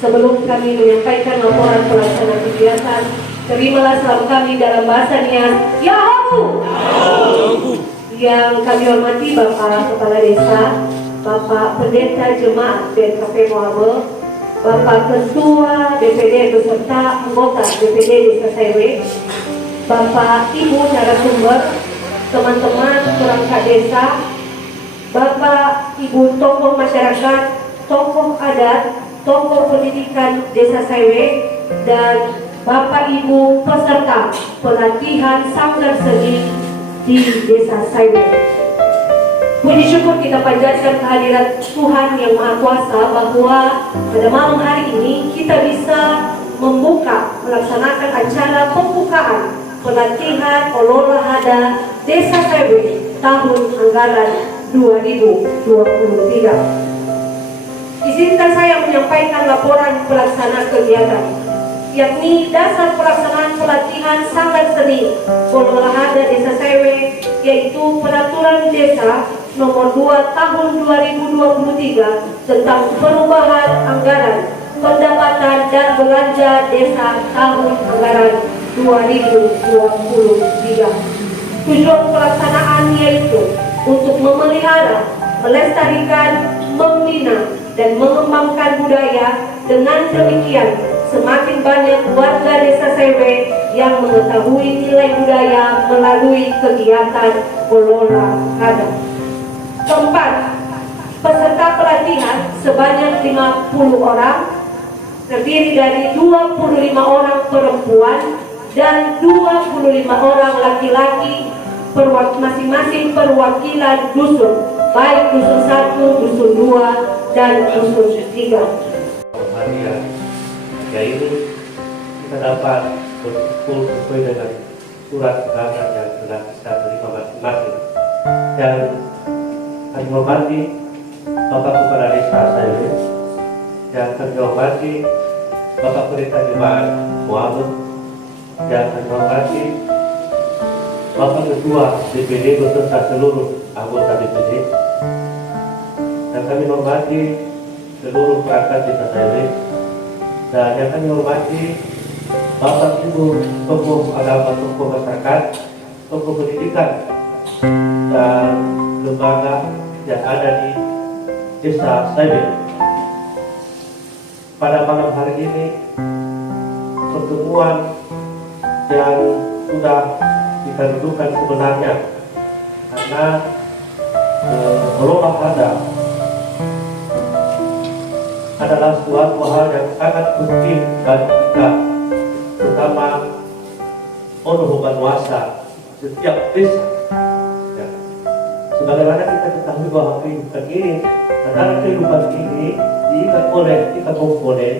Sebelum kami menyampaikan laporan pelaksanaan kegiatan, terimalah salam kami dalam bahasa Nias, Yahu! Yang kami hormati Bapak Kepala Desa, Bapak Pendeta Jemaat BKP Moabe, Bapak Ketua DPD beserta anggota DPD Desa Saiwe, Bapak Ibu narasumber, teman-teman perangkat desa, Bapak Ibu tokoh masyarakat, tokoh adat, tokoh pendidikan Desa Saiwe, dan Bapak Ibu peserta pelatihan sanggar seni di Desa Saiwe. Puji syukur kita panjatkan kehadirat Tuhan Yang Maha Kuasa bahwa pada malam hari ini kita bisa melaksanakan acara pembukaan pelatihan Ololahada Desa Saiwe tahun anggaran 2023. Izinkan saya menyampaikan laporan pelaksanaan kegiatan, yakni dasar pelaksanaan pelatihan sanggar seni Ololahada Desa Saiwe, yaitu Peraturan Desa Nomor 2 Tahun 2023 tentang perubahan anggaran pendapatan dan belanja desa tahun anggaran 2023. Tujuan pelaksanaan yaitu untuk memelihara, melestarikan, membina, dan mengembangkan budaya. Dengan demikian, semakin banyak warga Desa Saiwe yang mengetahui nilai budaya melalui kegiatan olahraga. Keempat, peserta pelatihan sebanyak 50 orang, terdiri dari 25 orang perempuan dan 25 orang laki-laki, masing-masing perwakilan dusun, baik dusun 1, dusun 2, dan dusun 3. Yaitu kita dapat berkumpul sesuai dengan surat keterangan yang telah kita terima masing-masing. Dan kami hormati Bapak Kepala Desa Saiwe, yang kami hormati Bapak Pendeta Jemaat Moabe, yang kami hormati Bapak Ketua DPD beserta seluruh anggota DPD, dan kami hormati seluruh perangkat Desa Saiwe, dan yang kami hormati Bapak Ibu tokoh agama, tokoh masyarakat, tokoh pendidikan, dan lembaga yang ada di Desa Saiwe. Pada malam hari ini, pertemuan yang sudah kita dudukan sebenarnya, karena olahraga adalah suatu hal yang sangat penting bagi kita, terutama orang Banuasa setiap desa. Sebagaimana kita ketahui bahwa kehidupan ini, karena kehidupan ini diikat oleh 3 komponen,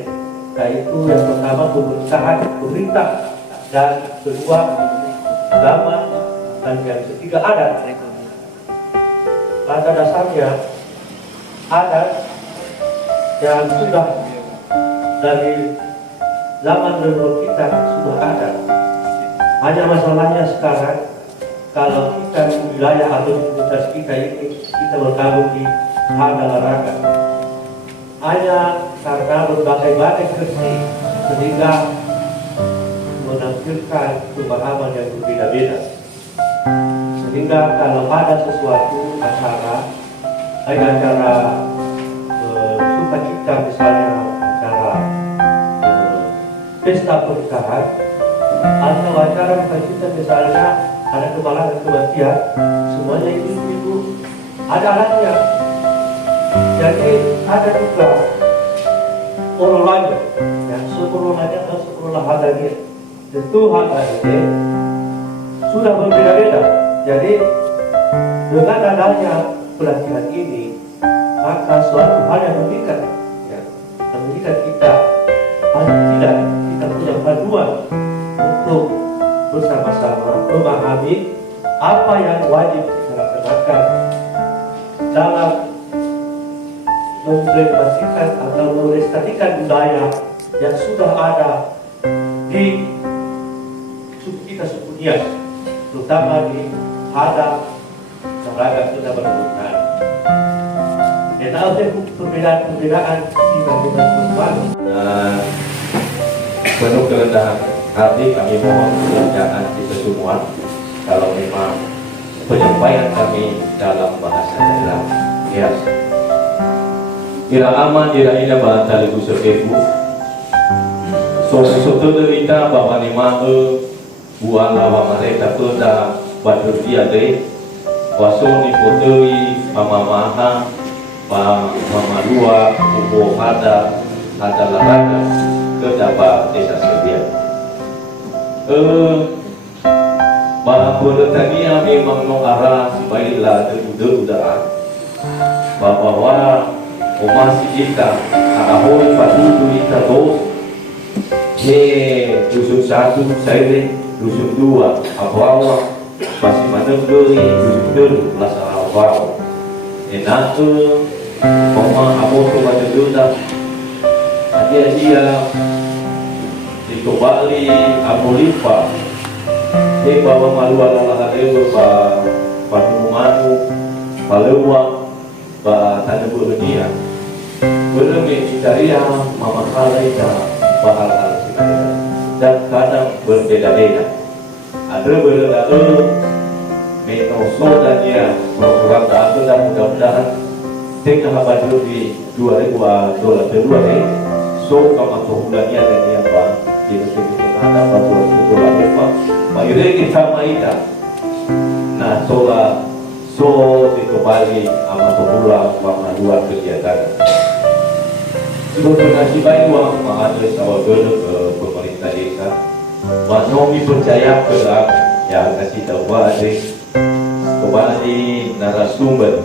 yaitu yang pertama pemerintah, dan kedua agama, dan yang ketiga adat. Pada dasarnya adat yang sudah dari zaman leluhur kita sudah ada. Hanya masalahnya sekarang, kalau kita di wilayah atau di komunitas kita ini, kita bergabung di hal olahraga, hanya karena berbagai-bagai versi sehingga menampilkan pemahaman yang berbeda-beda. Sehingga kalau ada sesuatu acara sukacita, misalnya acara pesta pernikahan, atau acara sukacita misalnya ada kebalahan kematian, semuanya itu ada alatnya. Jadi ada juga olahraga, yang sekolahnya dan sekolah dia. Tentu hal ini sudah berbeda-beda. Jadi dengan adanya pelatihan ini, maka suatu hal yang memberikan kita paling tidak kita punya panduan untuk bersama-sama memahami apa yang wajib kita laksanakan dalam mengimplementasikan atau melestarikan budaya yang sudah ada di suku kita, suku Nias, terutama di adat olahraga sudah berkebutuhan. Dan ada perbedaan-perbedaan dibandingkan teman. penuh kerendahan hati kami mohon pekerjaan kita semua kalau memang penyampaian kami dalam bahasa daerah ya. Ira aman ira ina bahasa lebu sekebu. Soto derita bahwa lima buah lawa mereka kena batu dia deh. Waso ni potoi mama maha mama dua ubo ada larada ke dapat desa sebian. Bahwa Britania memang no arah sebaiklah udara bahwa omasi kita ahoi patutu kita dos he dusun satu saya dusun dua awawa masih meneguri dusun dulu masalah awawa enatu oma abo tu pada duda dia di Bali Amulipa he bawa malu ala halewa ba panumanu palewa ba tanabu dunia belum dicari mama kalai bahal sekali dan kadang berbeda-beda ada berbeda menoso dan ya program itu dan mudah-mudahan tengah baju di 2000 dolar kedua so kama bulannya dan yang bang di negeri ada batu dolar apa mayore kita maida nah sola so di kembali ama pemula sama dua kegiatan Berkasih baik uang mengadres awal dulu ke pemerintah desa. Manomi percaya ke yang kasih tahu adres kembali narasumber.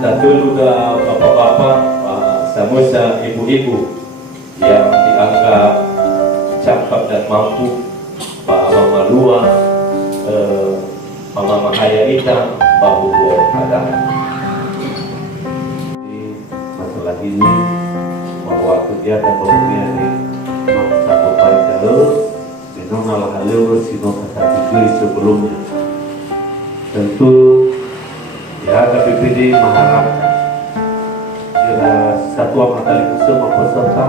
Satu juga bapak-bapak, sama ibu-ibu yang dianggap cakap dan mampu, Mama Lua, Mama Mahaya Ita, Bahu ada. Masalah ini bahwa kegiatan pemberian di masa pemerintah memang ala halus sino kategori sebelumnya. Tentu ya KPPD mengharapkan jika satuan materi semua peserta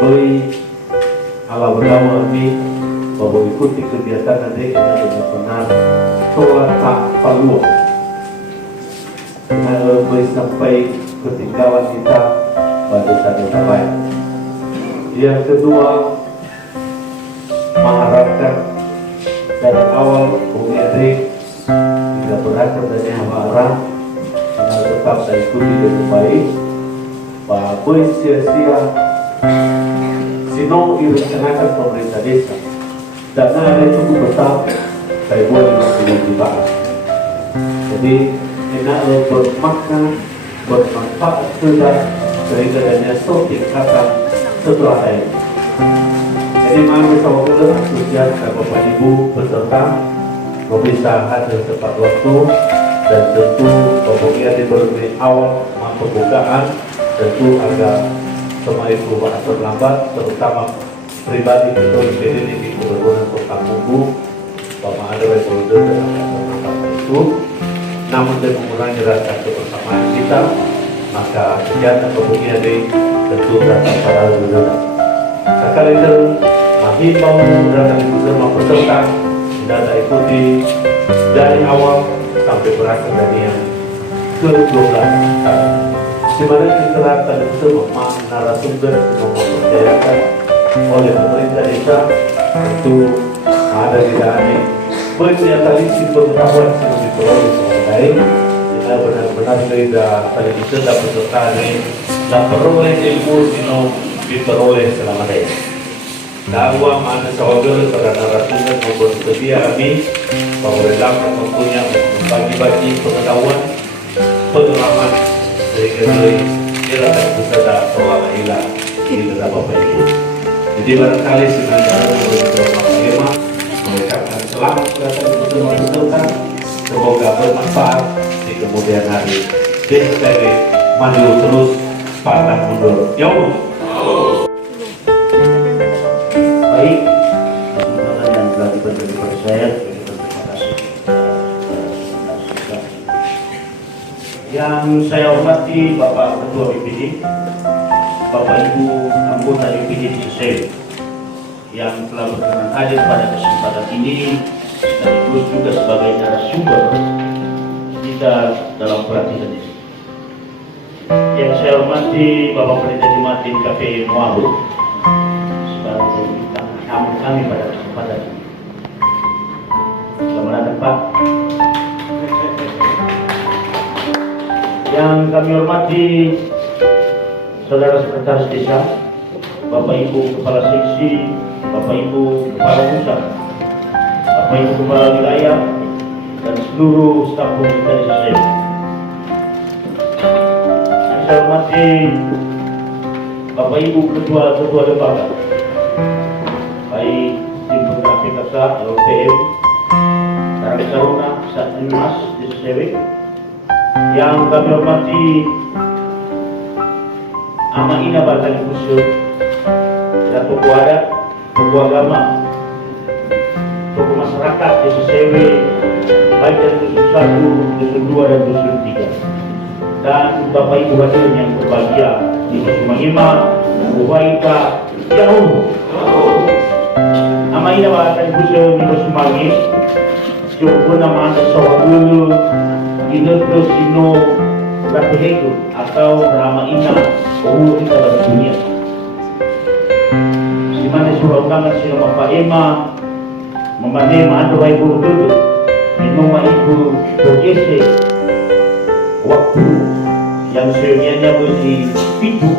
beri ala berdama ini bahwa ikuti kegiatan nanti kita benar-benar sholat tak perlu beri sampai ketinggalan kita pada satu baik. Yang kedua mengharapkan dari awal Bung Edrik tidak berasal dari Amara tidak tetap dan ikuti dengan baik bahwa sia-sia sino direncanakan pemerintah desa dana ada cukup besar saya buat 50 juta jadi enak bermakna bermanfaat sudah sehingga dana so tingkatan setelah ini. Jadi mari bersama antusias Bapak Ibu peserta bisa hadir tepat waktu dan tentu pembukaan diberi awal pembukaan tentu agar semua itu bahasa terlambat terutama pribadi ketua IPD di Kebupaten Kota Munggu Bapak ada Republik dan akan itu namun dengan mengurangi rasa kebersamaan kita maka kegiatan pembukaan tentu datang pada lulusan sekali itu mahimbau datang di bersama peserta dan ikuti dari awal sampai berakhir dari yang ke-12 sebenarnya diterapkan bersama narasumber yang mempercayakan oleh pemerintah desa itu ada di dalamnya bernyata-nyata pengetahuan yang diperoleh secara baik kita benar-benar tidak tadi tetap peserta ini dan peroleh ilmu yang diperoleh selama ini dakwah mana sahaja pada narasumber maupun sedia kami pemerintah tentunya bagi-bagi pengetahuan pengalaman sehingga kita akan bersama selama hilang di dalam Bapak Ibu. Jadi barangkali sebenarnya beberapa tema mengucapkan selamat datang bersama peserta semoga bermanfaat di kemudian hari dari maju terus pantang mundur. Ya Allah. Baik, kesempatan yang telah diberikan kepada saya, terima kasih. Ya Yang saya hormati Bapak Ketua BPD, Bapak Ibu anggota BPD di Sesel yang telah berkenan hadir pada kesempatan ini, sekaligus juga sebagai narasumber kita dalam pelatihan ini. Yang saya hormati Bapak Pendeta Jemaat KPI Muabu sebagai tamu kami pada kesempatan ini. Selamat datang Pak. Yang kami hormati Saudara Sekretaris Desa, Bapak Ibu Kepala Seksi, Bapak Ibu Kepala Pusat, Bapak Ibu Kepala Wilayah, dan seluruh staf pemerintah desa saya. Yang saya hormati Bapak Ibu Ketua Lembaga, baik tim penggerak PKK, LPM, Karang Taruna, Satnimas, Desa Sewe. Yang kami hormati Ama Ina Batang Kusut, dan tokoh adat, tokoh agama, tokoh masyarakat Desa Sewe, baik dari Dusun 1, Dusun 2, dan Dusun 3. Dan Bapak Ibu hadirin yang berbahagia di Dusun Mahima, Buhaita, jauh. Ama Ina Batang Kusut di Dusun Mahima, jauh nama anda sawabulu, Inerto Sino Rapihego atau Rama Ina umur kita pada dunia. Si mana surau kangen sino mapaema memanema ando wa ibu dulu menoma ibu bergese waktu yang sebenarnya bersih pitu,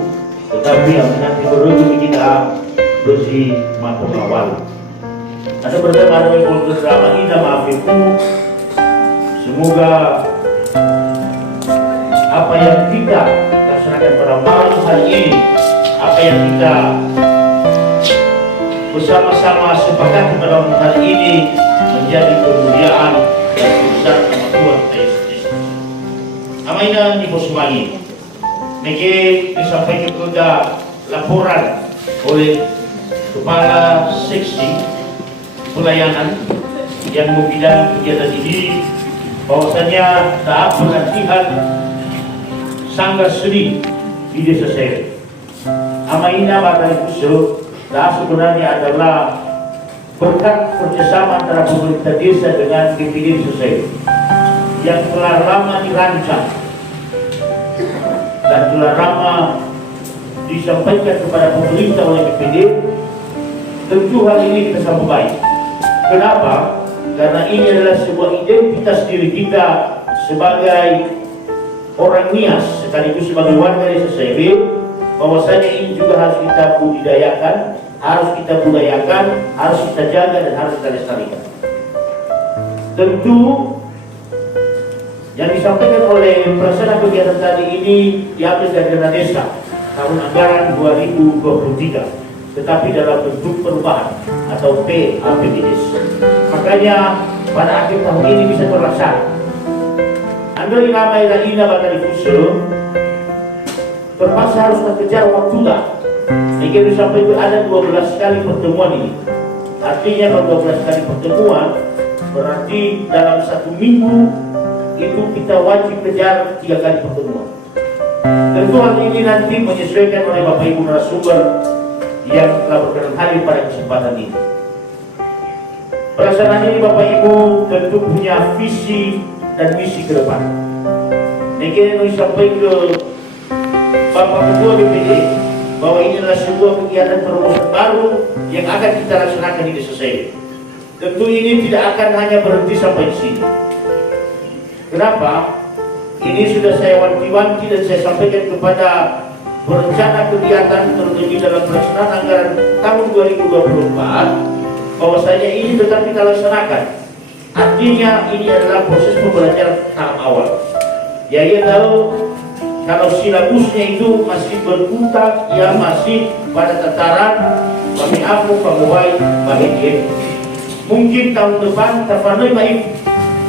tetapi yang nanti berujung kita bersih mata awal. Ada bersama ada ibu Rama Ina maafiku. Semoga apa yang kita laksanakan pada malam hari ini, apa yang kita bersama-sama sepakati pada malam hari ini menjadi kemuliaan dan kebesaran nama Tuhan Yesus Kristus. Amainan di Bosmani, Niki disampaikan kepada laporan oleh Kepala Seksi Pelayanan yang membidang kegiatan ini, bahwasanya tahap pelatihan sanggar seni di Desa Sewe. Amaina Batang Kusut tahap sebenarnya adalah berkat kerjasama antara pemerintah desa dengan BPD Desa Sewe yang telah lama dirancang dan telah lama disampaikan kepada pemerintah oleh BPD. Tentu hal ini kita sambut baik. Kenapa? Karena ini adalah sebuah identitas diri kita sebagai orang Nias sekaligus sebagai warga Desa Sewe, bahwasanya ini juga harus kita budidayakan, harus kita jaga dan harus kita lestarikan. Tentu yang disampaikan oleh pelaksana kegiatan tadi ini diambil dari dana desa tahun anggaran 2023, tetapi dalam bentuk perubahan atau PAPBDes. Makanya pada akhir tahun ini bisa terlaksana. Andai ramai Ina Batang Kusut terpaksa harus terkejar waktu tak. Mungkin sampai itu ada 12 kali pertemuan ini. Artinya kalau 12 kali pertemuan berarti dalam satu minggu itu kita wajib kejar 3 kali pertemuan. Tentu hal ini nanti menyesuaikan oleh Bapak Ibu narasumber yang telah berkenan hadir pada kesempatan ini. Pelaksanaan ini Bapak Ibu tentu punya visi dan misi ke depan. Mungkin ini sampai ke Bapak Ketua BPD bahwa ini adalah sebuah kegiatan terobosan baru yang akan kita laksanakan di Desa Sewe. Tentu ini tidak akan hanya berhenti sampai di sini. Kenapa? Ini sudah saya wanti-wanti dan saya sampaikan kepada perencana kegiatan terutama dalam pelaksanaan anggaran tahun 2024 bahwasanya ini tetap kita laksanakan. Artinya ini adalah proses pembelajaran tahap awal. Ya tahu kalau silabusnya itu masih berputar, ya masih pada tataran kami aku, pegawai, bagian. Mungkin tahun depan terpanai baik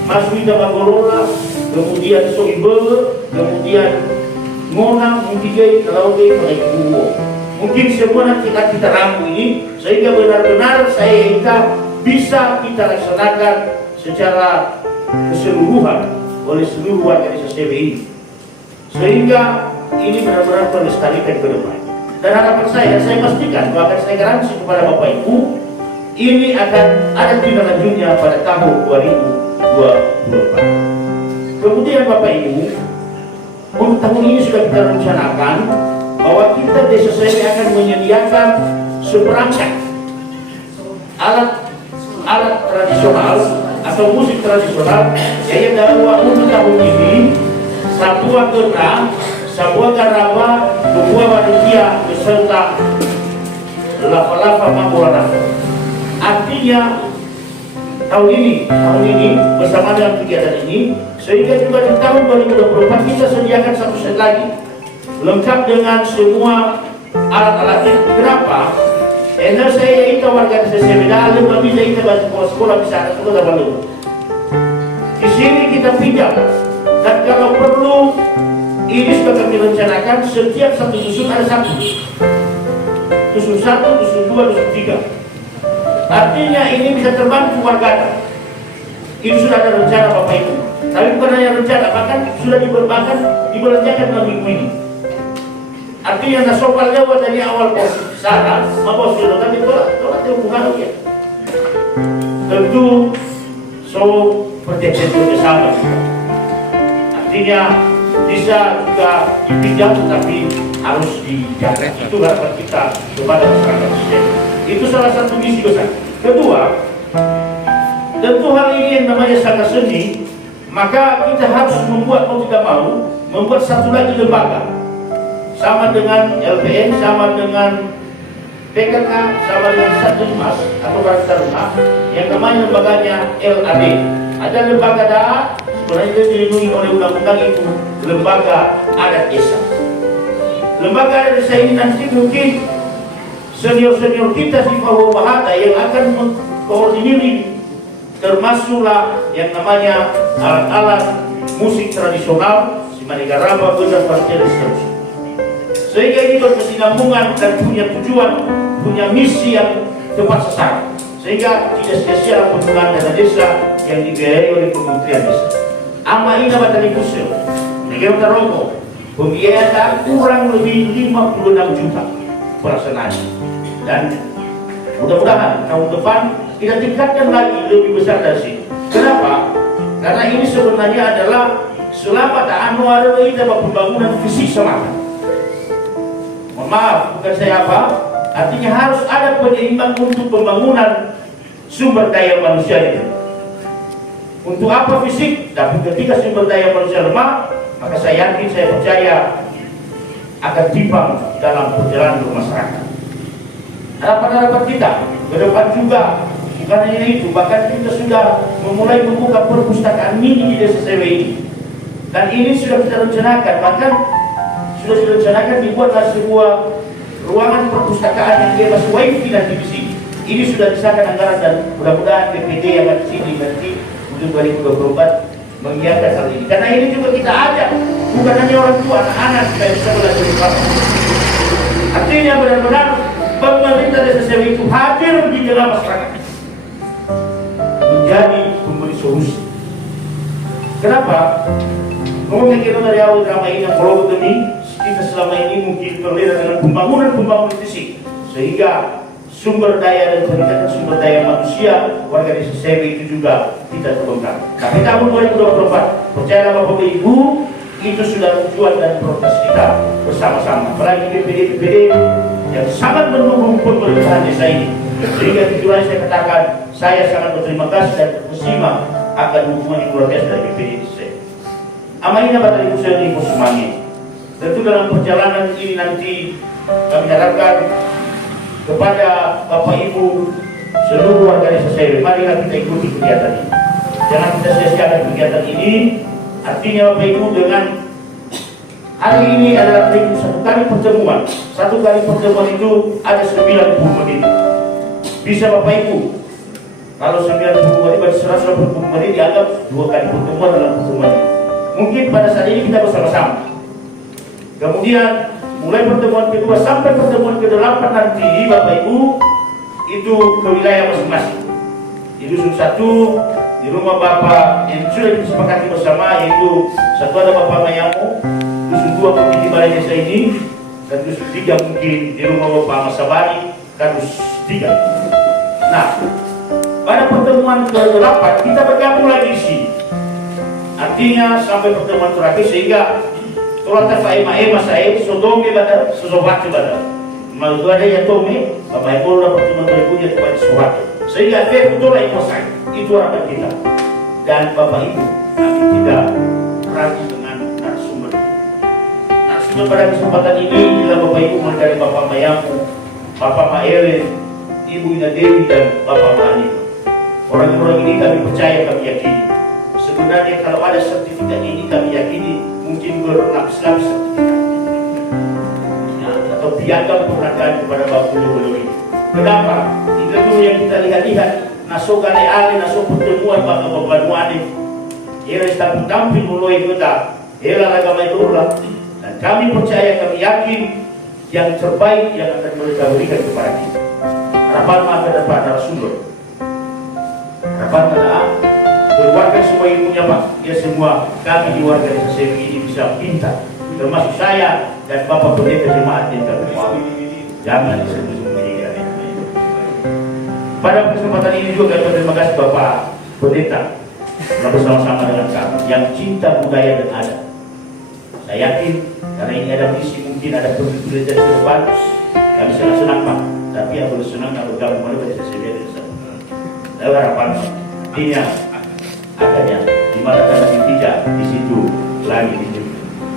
masuk di Bagorola, kemudian Soibe, kemudian Ngonang, mungkin kalau di Palaibuwo. Mungkin semua nanti akan kita ramu ini sehingga benar-benar saya ingin bisa kita laksanakan secara keseluruhan oleh seluruh warga Desa Sewe ini. sehingga ini benar-benar terlestarikan ke depan. Dan harapan saya pastikan bahwa akan saya garansi kepada Bapak Ibu, ini akan ada tindak lanjutnya pada tahun 2024. Kemudian Bapak Ibu, untuk tahun ini sudah kita rencanakan bahwa kita desa Sewe akan menyediakan seperangkat alat tradisional atau musik tradisional, yaitu dalam untuk tahun ini Sabua Geta, Sabua Garaba, Bubua Manusia beserta Lava-Lava Mambolana. Artinya tahun ini bersama dengan kegiatan ini, sehingga juga di tahun 2024 kita sediakan satu set lagi lengkap dengan semua alat-alatnya. Kenapa? Karena saya itu warga desa Sewe dalam bisa kita sekolah bisa ada sekolah baru. Di sini kita pinjam, dan kalau perlu ini sudah kami rencanakan setiap satu dusun ada satu. Dusun 1, dusun 2, dusun 3. Artinya ini bisa terbantu warga. Ini sudah ada rencana Bapak Ibu. Tapi bukan hanya rencana, bahkan sudah dibelanjakan dalam minggu ini. Artinya nasopal lewat dari awal posisi sana, maupun sudah tapi tolak hubungan ya. Tentu perjanjian bersama. Artinya bisa juga dipinjam tapi harus dijaga. Itu harapan kita kepada masyarakat. Itu salah satu misi besar. Kedua, tentu hal ini yang namanya sanggar seni, maka kita harus membuat mau tidak mau membuat satu lagi lembaga. Sama dengan LPN, sama dengan PKK, sama dengan satu mas atau Bangsa Rumah yang namanya lembaganya LAD. Ada lembaga da'a, sebenarnya itu dilindungi oleh undang-undang itu lembaga adat desa. Lembaga adat desa ini nanti mungkin senior-senior kita di bawah Bahada yang akan mengkoordinir, termasuklah yang namanya alat-alat musik tradisional, Simanigaraba, Gudang, Pasir, dan seterusnya. Sehingga ini berkesinambungan dan punya tujuan, punya misi yang tepat sasaran. Sehingga tidak sia-sia penggunaan dana desa yang dibiayai oleh Kementerian Desa. Ama ina batali kusel, negara Tarogo, pembiayaan kurang lebih 56 juta pelaksanaannya. Dan mudah-mudahan tahun depan kita tingkatkan lagi lebih besar dari sini. Kenapa? Karena ini sebenarnya adalah selama tak ada kita pembangunan fisik semata. Mohon maaf, bukan saya apa, artinya harus ada penyeimbang untuk pembangunan sumber daya manusia itu. Untuk apa fisik? Tapi ketika sumber daya manusia lemah, maka saya yakin, saya percaya akan timpang dalam perjalanan bermasyarakat. Harapan-harapan kita ke depan juga bukan hanya itu, bahkan kita sudah memulai membuka perpustakaan mini di desa Sewe ini. Dan ini sudah kita rencanakan, bahkan sudah direncanakan dibuatlah sebuah ruangan perpustakaan yang bebas wifi nanti di sini. Ini sudah disahkan anggaran dan mudah-mudahan BPD yang ada di sini nanti untuk 2024 mengiyakan hal ini. Karena ini juga kita ajak bukan hanya orang tua, anak-anak supaya bisa belajar di sana. Artinya benar-benar pemerintah desa Sewe itu hadir di dalam masyarakat menjadi pemberi solusi. Kenapa? Ngomongnya kita dari awal drama ini yang kalau demi kita selama ini mungkin terlihat dengan pembangunan fisik, sehingga sumber daya dan peningkatan sumber daya manusia warga desa Sewe itu juga kita kembangkan. Tapi tahun 2024, percayalah Bapak Ibu, itu sudah tujuan dan prioritas kita bersama-sama. Apalagi BPD yang sangat mendukung pemerintahan desa ini. Sehingga tujuan saya katakan, saya sangat berterima kasih dan bersima akan hubungan yang luar biasa dari BPD desa. Amaina Bapak Ibu saya di Semangi. Tentu dalam perjalanan ini nanti kami harapkan kepada Bapak Ibu seluruh warga desa Sewe, marilah kita ikuti kegiatan ini. Jangan kita sia-siakan kegiatan ini. Artinya Bapak Ibu, dengan hari ini adalah satu kali pertemuan. Satu kali pertemuan itu ada 90 menit. Bisa Bapak Ibu, kalau 90 menit berarti 180 menit dianggap 2 kali pertemuan dalam pertemuan ini. Mungkin pada saat ini kita bersama-sama. Kemudian mulai pertemuan kedua sampai pertemuan ke-8 nanti Bapak Ibu itu ke wilayah masing-masing. Di dusun 1 di rumah Bapak yang sudah disepakati bersama, yaitu satu ada Bapak Mayamu, dusun 2 komiti balai desa ini, kadus 3 mungkin di rumah Bapak Masabari, kadus 3. Nah, pada pertemuan ke-8 kita bergabung lagi di sini. Artinya sampai pertemuan terakhir sehingga kalau tak ema saya sodome pada sesuatu pada malu ada yang tome Bapak Ibu dapat pertemuan berikutnya kepada sesuatu sehingga betul lah itu harapan kita. Dan Bapak Ibu kami tidak ragu dengan narasumber pada kesempatan ini adalah Bapak Ibu mulai dari Bapak Mayamu, Bapak Maele, Ibu Ina Dewi dan Bapak Mani. Orang-orang ini kami percaya, kami yakini. Sebenarnya kalau ada sertifikat ini kami yakini mungkin berlapis-lapis ya, atau piagam penghargaan kepada Bapak Bulu ini. Kenapa? Itu dulu yang kita lihat-lihat. Naso kali-ali, naso pertemuan Bapak Nuani. Ia tampil mulai kita. Ia agama itu ulang. Dan kami percaya, kami yakin yang terbaik yang akan mereka berikan kepada kita. Harapan maka dapat narasumber. Harapan adalah berwarga semua ilmunya Pak. Ya semua kami di warga desa Sewi ini bisa pintar. Termasuk saya dan Bapak Pendeta Jemaat yang kami jangan disembunyikan. Pada kesempatan ini juga kami terima kasih Bapak Pendeta telah bersama-sama dengan kami yang cinta budaya dan adat. Saya yakin karena ini ada misi mungkin ada penelitian ke depan kami sangat senang Pak. Tapi yang boleh senang kalau gabung pada desa Sewi desa. Saya harapan ini akhirnya di mana kata tidak di situ lagi di situ.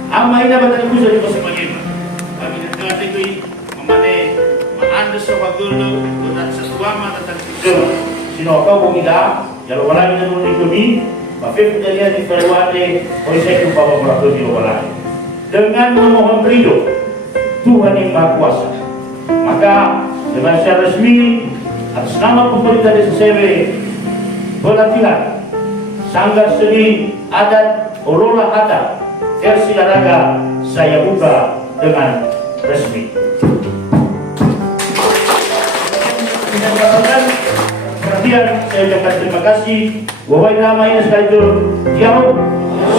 Ama ina batang ibu sudah pasal bagaimana? Kami nanti itu memane anda sebuah guru dan sesuama tentang itu. Sino kau bumida, kalau wala ina nung ekonomi, mafir kejadian di perwade, oleh saya itu bawa melakukan di wala. Dengan memohon ridho Tuhan yang Maha Kuasa, maka dengan secara resmi atas nama pemerintah desa Sewe pelatihan Sanggar Seni Adat Orola Adat versi Laraga saya buka dengan resmi. Perhatian, saya ucapkan terima kasih. Wahai namanya sekaligus Shalom.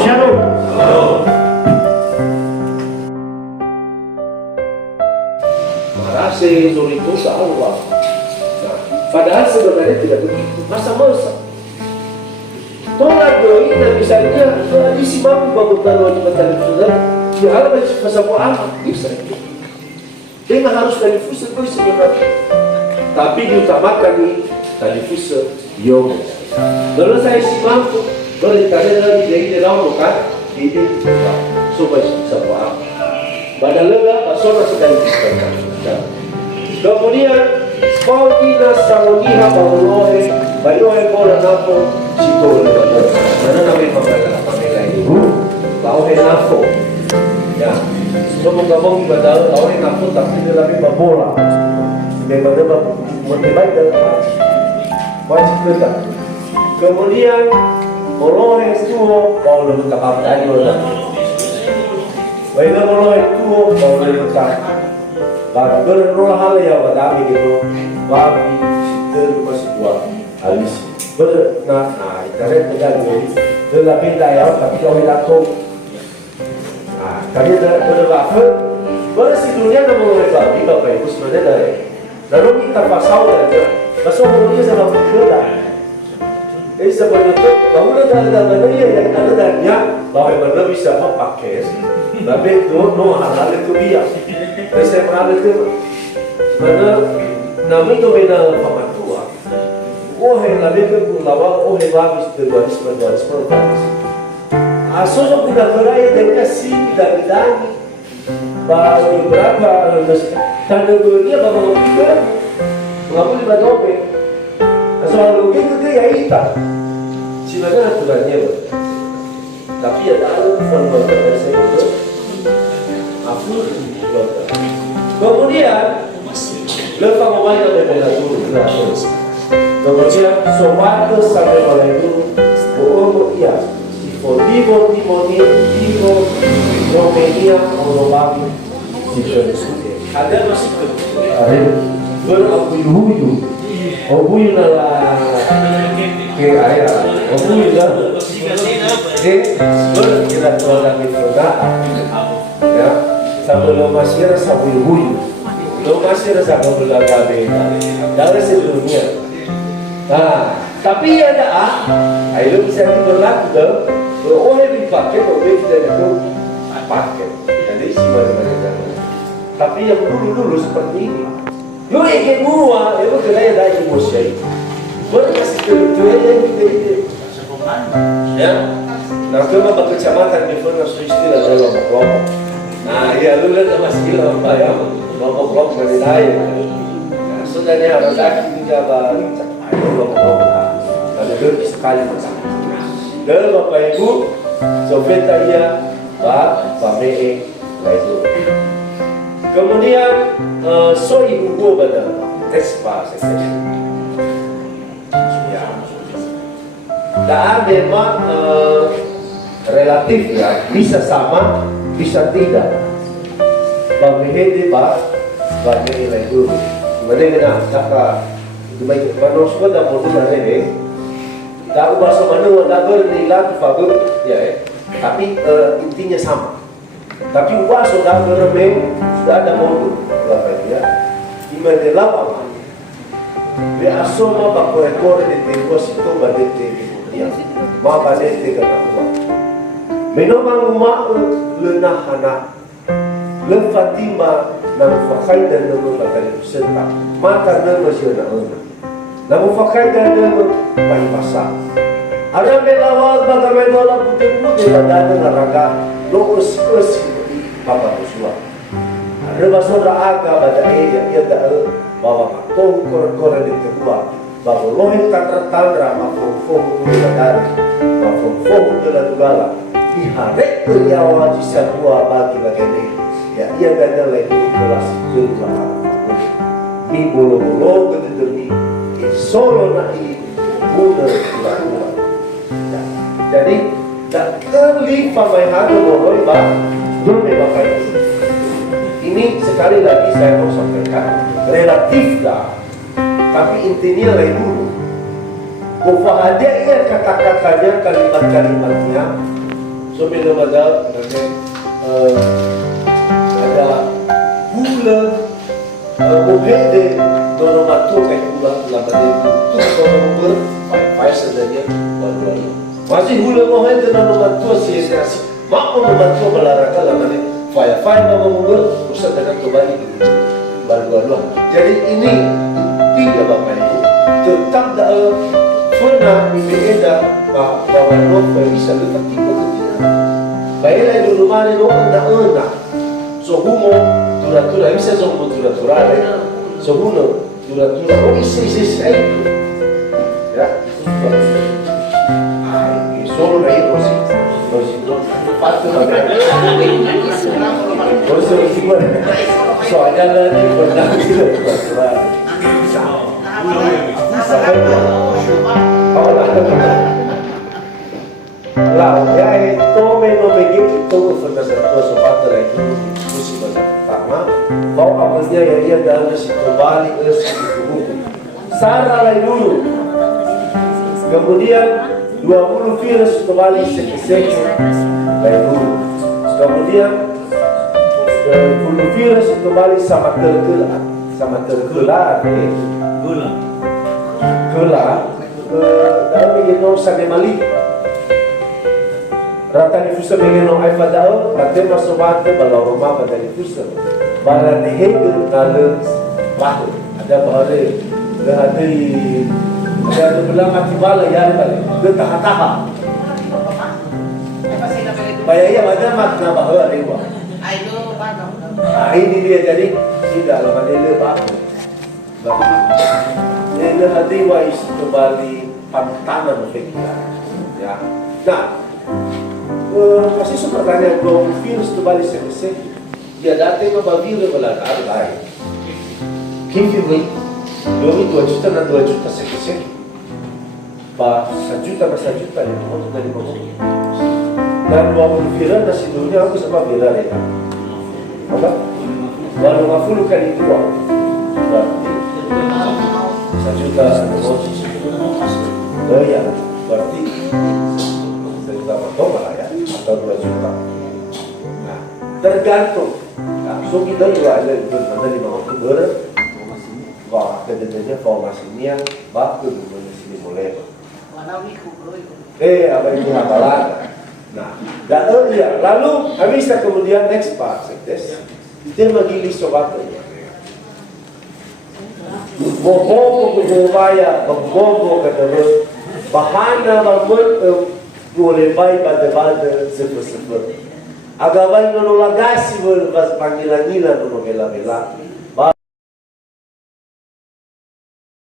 Shalom. Marase itu Allah. Nah, padahal sebenarnya tidak begitu. Masa-masa Tora doi na misalnya isi mampu bangun taruhan di batang sudah di alam pasal amat bisa. Dengan harus dari fusa kau sebenarnya. Tapi diutamakan nih tadi fusa yo. Kalau saya isi mampu, kalau ditanya lagi dari dalam bukan ini sobat pasal amat. Pada lega pasal sekali bisa. Kemudian kau tidak sangguliha bangunoe, bangunoe bola napo. Sito mana namanya pamela itu lauhe nafo ya semua gabung ibadah lauhe nafo tapi dia lebih babola daripada motivasi dan wajib kita kemudian molohe tuo mau lebih kapal tadi orang baik molohe tuo mau lebih kapal baru berulah hal ya wadami gitu babi terus buat habis nah internet dengan lebih daya tapi kalau langsung nah kami berlaku bersih dunia dan mulai babi Bapak Ibu sebenarnya dari lalu kita pasau dan pasau dunia sama berbeda jadi sebenarnya itu bahwa ada yang ada darinya bahwa benar bisa memakai tapi itu hal itu biar saya pernah itu mana namanya itu beda pematua yang lebih ke lawan babis terbaris asal tidak berai dengan si dan baru berapa tanda dunia baru kita mengambil lima dobe asal begitu dia ya ita silakan aturannya tapi ya tahu formal saya itu aku kemudian lepas membayar daripada dulu kemudian sobat sampai pada itu iya Divo Romania Orobabi ada masih berabuyu obuyu nala ke ayah obuyu lah berkira-kira itu dah ya lo masih rasa buyu-buyu, lo masih rasa gabula-gabula dari sedunia. Nah, tapi ada ayo bisa berlaku dong. Oh lebih pakai, oh lebih tidak itu pakai. Jadi si mana-mana. Tapi yang dulu seperti ini, lo ingin mua, lo kena ada emosi. Berkasih keluarga yang kita ya. Nah, kema kecamatan di mana istilah dalam kelompok. Nah, ya lu lihat sama istilah apa ya? Kelompok menilai. Nah, saudara harus lagi juga kelompok. Kalau lebih sekali macam. Dan Bapak Ibu, sopeta ia Pak Mee itu. Kemudian soi ugo pada espa sekian. Ya. Dan memang relatif ya, bisa sama, bisa tidak. Pemihede Pak, pemihede itu. Kemudian kata baik kalau sudah dah modul hari tak ubah sama mana bernilai fagur ya, tapi intinya sama. Tapi ubah sudah bermain sudah ada modul apa ya? Iman lawan. Dia asoma bakor ekor di tengos itu badete ya. Ma badete kana ubah. Menomang umma lenahana lefatima nang fakaidan nang bakal serta mata nang masyana ona. Namun fakir dan bayi pasang. Ada melawat bagaimana dalam putih-putih dan neraka lokus papa musua. Ada basura aga pada ia dah bawa matong kor di tempat bawa lohin tandra mafong dari mafong dugala diharap bernyawa jisa dua bagi ini ya ia ganda lagi kelas kedua ni bolo demi solo na ibuno lakukan. Jadi tak terli pemahaman boleh bah belum dipakai. Ini sekali lagi saya mau sampaikan relatif dah, tapi intinya lain dulu. Bahwa ada ia kata-katanya kalimat-kalimatnya sebelum ada gula muhede dono matu kayak gula lama itu dono ber fire sebenarnya baru masih gula muhede dono matu sih mak dono matu belaraka lama ini fire mau ber usah dengan kembali baru jadi ini tiga bapak ibu tetap dah pernah dibeeda bahwa lo bisa letak tipe ketiga baiklah dulu mana lo enak so humo tura bisa so humo tura so humo tura oh isi itu ya solo na ipo si pato so ada lagi pernah tura Lah, ya itu memang begitu kepentingan sobat lagi musibah pertama. Kau awalnya ya ia dalam situ balik ke situ. Sarah lagi dulu. Kemudian 20 virus kembali sekali lagi dulu. Kemudian 20 virus kembali sama terkelar, dalam begini sampai mali. Rata difusa begini ay padao, rata masobat balau rumah pada difusa. Bala dihegel kalau bahu ada bahari, ada belang mati bala ya balik, dia tahan. Bayaya ada makna bahwa dewa. Ini dia jadi tidak lama dia bahu. Dia hati wais kembali pantanan fikir. Ya, nah. Pasti pertanyaan kalau virus kembali selesai, dia datang ke Babila belakang lain. Kini ini 2 juta dan 2 juta selesai. Bah 1 juta dan 1 juta yang mau dari mana? Dan 20 viral nasi dunia aku sama viral ya. Apa? Baru 50 kali 2 berarti 1 juta dan 2 ya berarti 1 juta lah ya. Atau 2 juta. Nah, tergantung. Nah, So kita juga ada pada 5 Oktober. Wah, kedengarannya formasinya bakal di sini mulai. Apa itu hafalan? Nah, ya. Lalu habis kemudian next part, sektes. Kita magilis sobatnya. Bobo berubaya, bobo terus. Bahana bangun boleh baik pada seper. Agak baik menolagasi panggilan-panggilan menolak-belak.